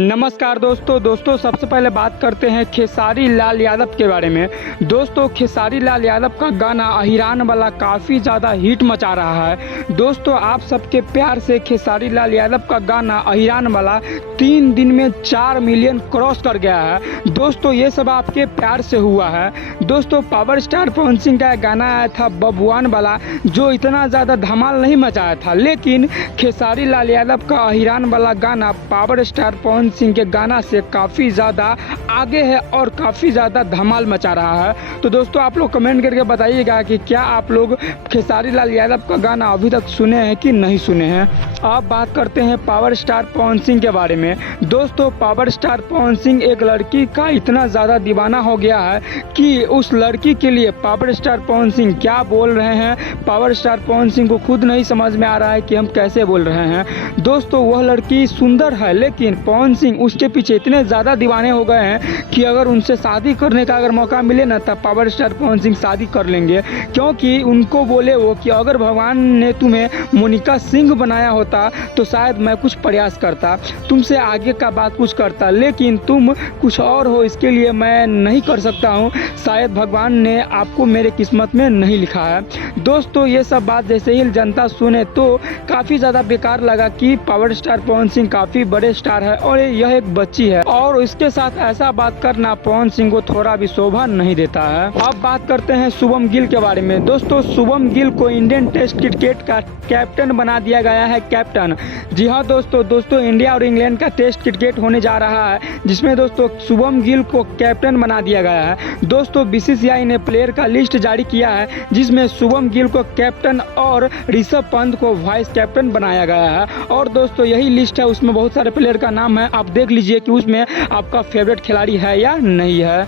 नमस्कार दोस्तों सबसे पहले बात करते हैं खेसारी लाल यादव के बारे में। दोस्तों खेसारी लाल यादव का गाना अहिरान वाला काफ़ी ज़्यादा हिट मचा रहा है। दोस्तों आप सबके प्यार से खेसारी लाल यादव का गाना अहिरान वाला 3 दिन में 4 मिलियन क्रॉस कर गया है। दोस्तों ये सब आपके प्यार से हुआ है। दोस्तों पावर स्टार पवन सिंह का गाना आया था बबुआन वाला, जो इतना ज़्यादा धमाल नहीं मचाया था, लेकिन खेसारी लाल यादव का अहिरान वाला गाना पावर स्टार पवन सिंह के गाना से काफ़ी ज़्यादा आगे है और काफ़ी ज़्यादा धमाल मचा रहा है। तो दोस्तों आप लोग कमेंट करके बताइएगा कि क्या आप लोग खेसारी लाल यादव का गाना अभी तक सुने हैं कि नहीं सुने हैं। अब बात करते हैं पावर स्टार पवन सिंह के बारे में। दोस्तों पावर स्टार पवन सिंह एक लड़की का इतना ज़्यादा दीवाना हो गया है कि उस लड़की के लिए पावर स्टार पवन सिंह क्या बोल रहे हैं, पावर स्टार पवन सिंह को खुद नहीं समझ में आ रहा है कि हम कैसे बोल रहे हैं। दोस्तों वह लड़की सुंदर है, लेकिन पवन सिंह उसके पीछे इतने ज़्यादा दीवाने हो गए हैं कि अगर उनसे शादी करने का अगर मौका मिले ना, तब पावर स्टार पवन सिंह शादी कर लेंगे। क्योंकि उनको बोले वो कि अगर भगवान ने तुम्हें मोनिका सिंह बनाया होता तो शायद मैं कुछ प्रयास करता, तुमसे आगे का बात कुछ करता, लेकिन तुम कुछ और हो, इसके लिए मैं नहीं कर सकता हूँ। शायद भगवान ने आपको मेरे किस्मत में नहीं लिखा है। दोस्तों ये सब बात जैसे ही जनता सुने तो काफ़ी ज़्यादा बेकार लगा कि पावर स्टार पवन सिंह काफ़ी बड़े स्टार है और यह एक बच्ची है, और इसके साथ ऐसा बात करना पवन सिंह को थोड़ा भी शोभा नहीं देता है। अब बात करते हैं शुभम गिल के बारे में। दोस्तों शुभम गिल को इंडियन टेस्ट क्रिकेट का कैप्टन बना दिया गया है। कैप्टन, जी हाँ दोस्तों इंडिया और इंग्लैंड का टेस्ट क्रिकेट होने जा रहा है, जिसमें दोस्तों शुभम गिल को कैप्टन बना दिया गया है। दोस्तों बीसीसीआई ने प्लेयर का लिस्ट जारी किया है, जिसमें शुभम गिल को कैप्टन और ऋषभ पंत को वाइस कैप्टन बनाया गया है। और दोस्तों यही लिस्ट है, उसमें बहुत सारे प्लेयर का नाम है, आप देख लीजिए कि उसमें आपका फेवरेट खिलाड़ी है या नहीं है।